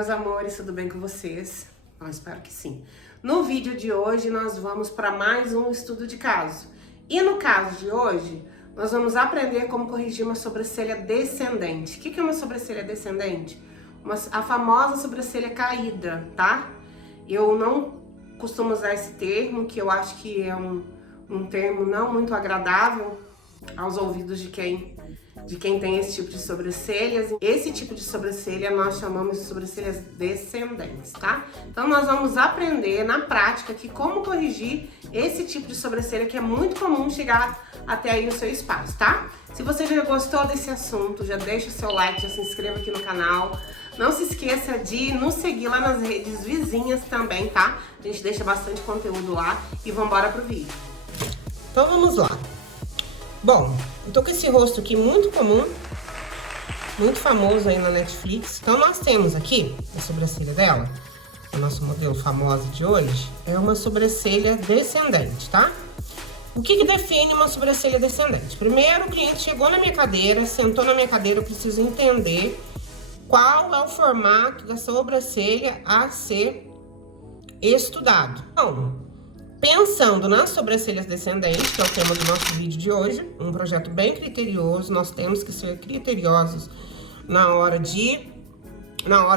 Meus amores, tudo bem com vocês? Eu espero que sim. No vídeo de hoje, nós vamos para mais um estudo de caso. E no caso de hoje, nós vamos aprender como corrigir uma sobrancelha descendente. O que é uma sobrancelha descendente? A famosa sobrancelha caída, tá? Eu não costumo usar esse termo, que eu acho que é um termo não muito agradável aos ouvidos de quem tem esse tipo de sobrancelhas. Esse tipo de sobrancelha nós chamamos de sobrancelhas descendentes, tá? Então nós vamos aprender na prática aqui como corrigir esse tipo de sobrancelha que é muito comum chegar até aí no seu espaço, tá? Se você já gostou desse assunto, já deixa o seu like, já se inscreva aqui no canal. Não se esqueça de nos seguir lá nas redes vizinhas também, tá? A gente deixa bastante conteúdo lá e vambora pro vídeo. Então vamos lá. Bom, eu tô com esse rosto aqui muito comum, muito famoso aí na Netflix. Então nós temos aqui a sobrancelha dela, o nosso modelo famoso de hoje, é uma sobrancelha descendente, tá? O que define uma sobrancelha descendente? Primeiro, o cliente chegou na minha cadeira, sentou na minha cadeira, eu preciso entender qual é o formato da sobrancelha a ser estudado. Então, pensando nas sobrancelhas descendentes, que é o tema do nosso vídeo de hoje, um projeto bem criterioso, nós temos que ser criteriosos na hora de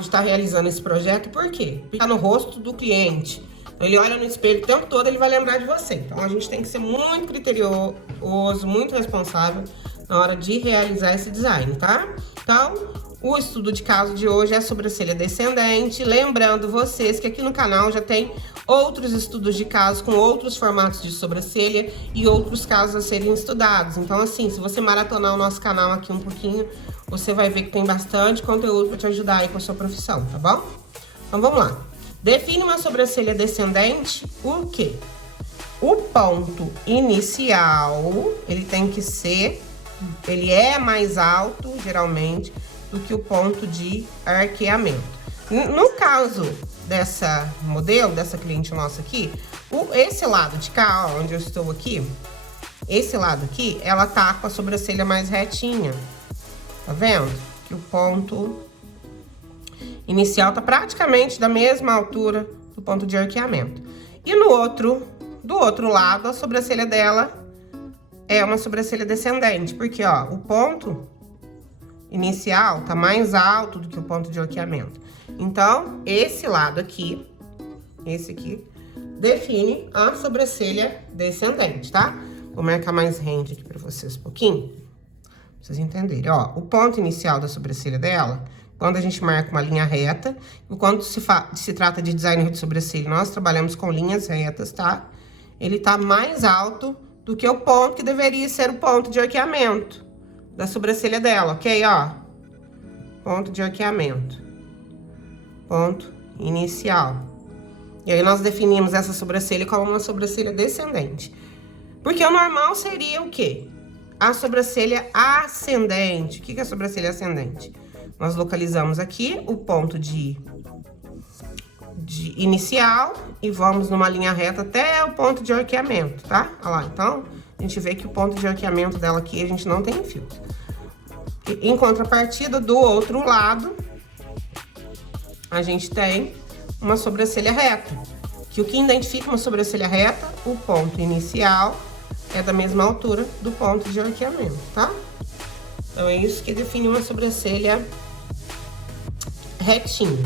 estar realizando esse projeto. Por quê? Porque tá no rosto do cliente. Ele olha no espelho o tempo todo, ele vai lembrar de você. Então, a gente tem que ser muito criterioso, muito responsável na hora de realizar esse design, tá? Então, o estudo de caso de hoje é a sobrancelha descendente. Lembrando vocês que aqui no canal já tem outros estudos de caso com outros formatos de sobrancelha e outros casos a serem estudados. Então, assim, se você maratonar o nosso canal aqui um pouquinho, você vai ver que tem bastante conteúdo para te ajudar aí com a sua profissão, tá bom? Então, vamos lá. Define uma sobrancelha descendente o quê? O ponto inicial, ele tem que ser, ele é mais alto, geralmente, do que o ponto de arqueamento. No caso dessa modelo, dessa cliente nossa aqui, esse lado de cá, ó, onde eu estou aqui, esse lado aqui, ela tá com a sobrancelha mais retinha. Tá vendo? Que o ponto inicial tá praticamente da mesma altura do ponto de arqueamento. E do outro lado, a sobrancelha dela é uma sobrancelha descendente, porque, ó, o ponto inicial tá mais alto do que o ponto de arqueamento. Então, esse lado aqui, esse aqui, define a sobrancelha descendente, tá? Vou marcar mais rente aqui pra vocês um pouquinho, pra vocês entenderem. Ó, o ponto inicial da sobrancelha dela, quando a gente marca uma linha reta, e quando se trata de design de sobrancelha, nós trabalhamos com linhas retas, tá? Ele tá mais alto do que o ponto que deveria ser o ponto de arqueamento da sobrancelha dela, ok? Ó, ponto de arqueamento, ponto inicial. E aí nós definimos essa sobrancelha como uma sobrancelha descendente. Porque o normal seria o quê? A sobrancelha ascendente. O que é a sobrancelha ascendente? Nós localizamos aqui o ponto de inicial e vamos numa linha reta até o ponto de arqueamento, tá? Olha lá, então, a gente vê que o ponto de arqueamento dela aqui, a gente não tem filtro. Em contrapartida, do outro lado, a gente tem uma sobrancelha reta. Que o que identifica uma sobrancelha reta, o ponto inicial é da mesma altura do ponto de arqueamento, tá? Então, é isso que define uma sobrancelha retinha.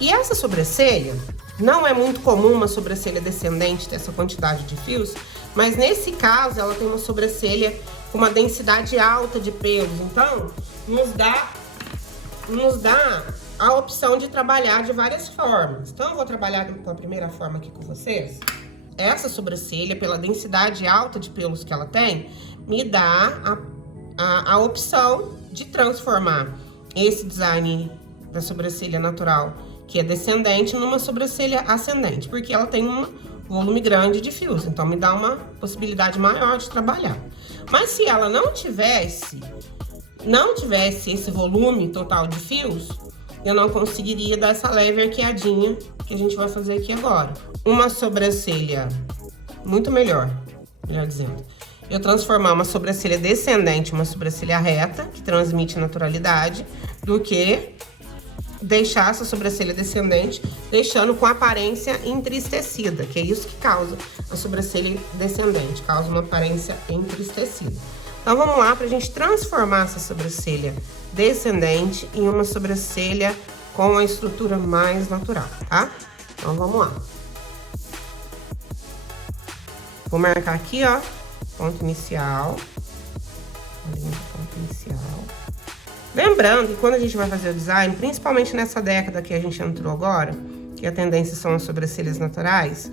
E essa sobrancelha, não é muito comum uma sobrancelha descendente ter essa quantidade de fios, mas nesse caso, ela tem uma sobrancelha com uma densidade alta de pelos. Então, nos dá a opção de trabalhar de várias formas. Então, eu vou trabalhar com a primeira forma aqui com vocês. Essa sobrancelha, pela densidade alta de pelos que ela tem, me dá a opção de transformar esse design da sobrancelha natural, que é descendente, numa sobrancelha ascendente, porque ela tem um volume grande de fios, então me dá uma possibilidade maior de trabalhar. Mas se ela não tivesse esse volume total de fios, eu não conseguiria dar essa leve arqueadinha que a gente vai fazer aqui agora. Uma sobrancelha muito melhor dizendo, eu transformar uma sobrancelha descendente em uma sobrancelha reta, que transmite naturalidade, do que deixar essa sobrancelha descendente, deixando com aparência entristecida, que é isso que causa a sobrancelha descendente, causa uma aparência entristecida. Então, vamos lá pra gente transformar essa sobrancelha descendente em uma sobrancelha com a estrutura mais natural, tá? Então, vamos lá. Vou marcar aqui, ó, ponto inicial. Ponto inicial. Lembrando que quando a gente vai fazer o design, principalmente nessa década que a gente entrou agora, que a tendência são as sobrancelhas naturais,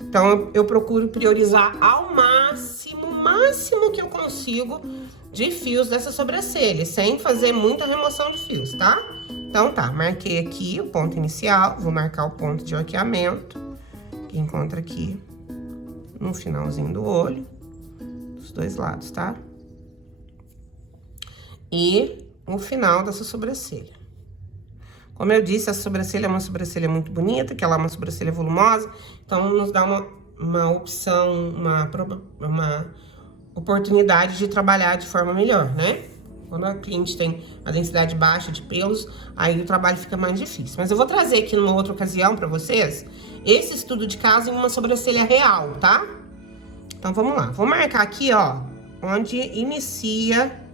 então eu procuro priorizar ao máximo que eu consigo de fios dessa sobrancelha, sem fazer muita remoção de fios, tá? Então tá, marquei aqui o ponto inicial, vou marcar o ponto de arqueamento, que encontra aqui no finalzinho do olho, dos dois lados, tá? E o final dessa sobrancelha. Como eu disse, essa sobrancelha é uma sobrancelha muito bonita, que ela é uma sobrancelha volumosa, então nos dá uma opção, uma oportunidade de trabalhar de forma melhor, né? Quando a cliente tem a densidade baixa de pelos, aí o trabalho fica mais difícil. Mas eu vou trazer aqui numa outra ocasião pra vocês esse estudo de caso em uma sobrancelha real, tá? Então vamos lá. Vou marcar aqui, ó, onde inicia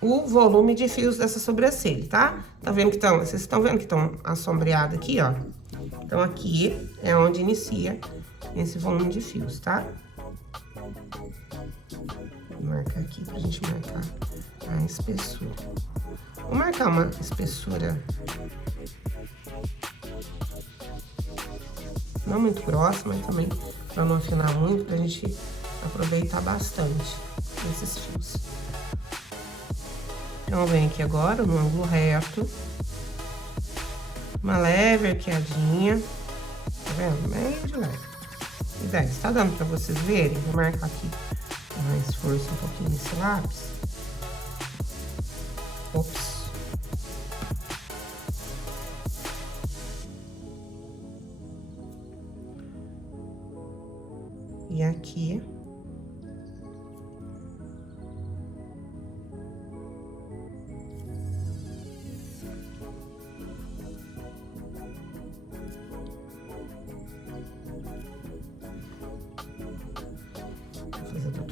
o volume de fios dessa sobrancelha, tá? Tá vendo que estão, vocês estão vendo que estão assombreados aqui, ó? Então, aqui é onde inicia esse volume de fios, tá? Vou marcar aqui pra gente marcar a espessura. Vou marcar uma espessura não muito grossa, mas também pra não afinar muito, pra gente aproveitar bastante esses fios. Então, vem aqui agora no ângulo reto, uma leve arqueadinha, tá vendo? Bem de leve. E daí, tá dando pra vocês verem? Vou marcar aqui com mais força um pouquinho nesse lápis. Ops. E aqui.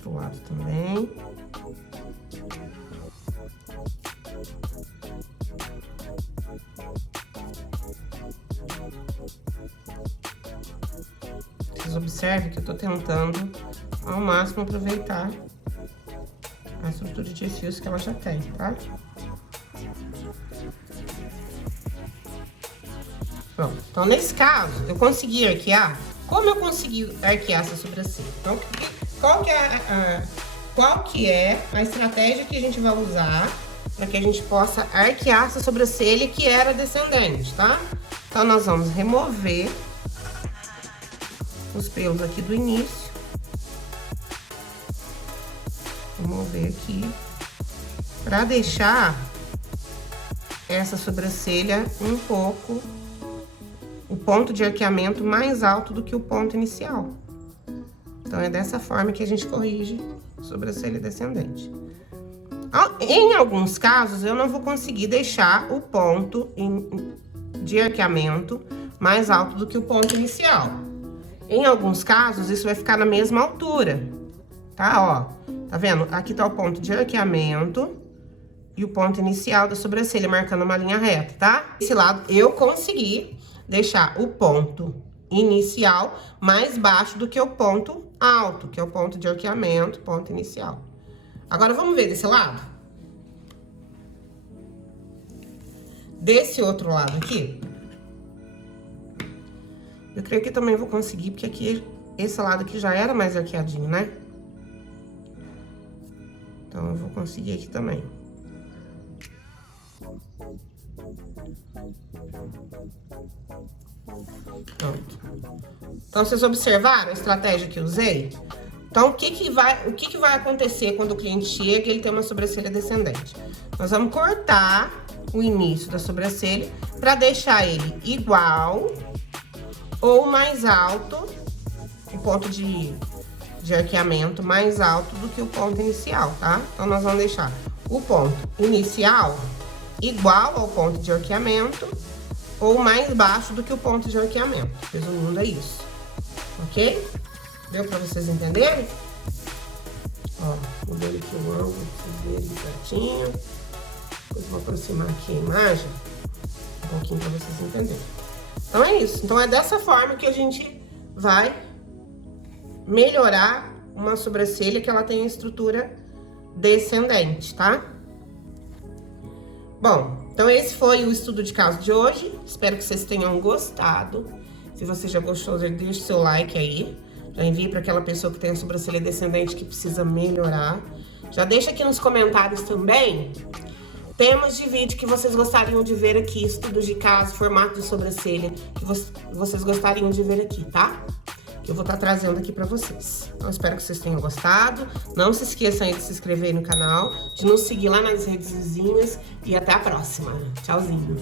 Do lado também. Vocês observem que eu tô tentando ao máximo aproveitar a estrutura de fios que ela já tem, tá? Pronto. Então, nesse caso, eu consegui arquear. Como eu consegui arquear essa sobrancelha? Então, qual que é a estratégia que a gente vai usar para que a gente possa arquear essa sobrancelha que era descendente, tá? Então, nós vamos remover os pelos aqui do início. Remover aqui. Para deixar essa sobrancelha um pouco, o ponto de arqueamento mais alto do que o ponto inicial. Então, é dessa forma que a gente corrige sobrancelha descendente. Em alguns casos, eu não vou conseguir deixar o ponto de arqueamento mais alto do que o ponto inicial. Em alguns casos, isso vai ficar na mesma altura, tá? Ó, tá vendo? Aqui tá o ponto de arqueamento e o ponto inicial da sobrancelha, marcando uma linha reta, tá? Esse lado, eu consegui deixar o ponto inicial mais baixo do que o ponto alto, que é o ponto de arqueamento, ponto inicial. Agora, vamos ver desse lado? Desse outro lado aqui, eu creio que também vou conseguir, porque aqui, esse lado aqui já era mais arqueadinho, né? Então, eu vou conseguir aqui também. Pronto. Então, vocês observaram a estratégia que eu usei? Então, o que vai acontecer quando o cliente chega e ele tem uma sobrancelha descendente? Nós vamos cortar o início da sobrancelha para deixar ele igual ou mais alto, o ponto de arqueamento mais alto do que o ponto inicial, tá? Então, nós vamos deixar o ponto inicial igual ao ponto de arqueamento ou mais baixo do que o ponto de arqueamento. Resumindo, é isso. Ok? Deu pra vocês entenderem? Ó, mudei aqui o ângulo, vocês verem certinho. Depois vou aproximar aqui a imagem um pouquinho pra vocês entenderem. Então é isso. Então é dessa forma que a gente vai melhorar uma sobrancelha que ela tem a estrutura descendente, tá? Bom, então esse foi o estudo de caso de hoje. Espero que vocês tenham gostado. Se você já gostou, deixe seu like aí. Já envie para aquela pessoa que tem a sobrancelha descendente que precisa melhorar. Já deixa aqui nos comentários também temas de vídeo que vocês gostariam de ver aqui, estudos de caso, formato de sobrancelha, que vocês gostariam de ver aqui, tá? Que eu vou estar trazendo aqui pra vocês. Então, espero que vocês tenham gostado. Não se esqueçam aí de se inscrever no canal, de nos seguir lá nas redes vizinhas e até a próxima. Tchauzinho!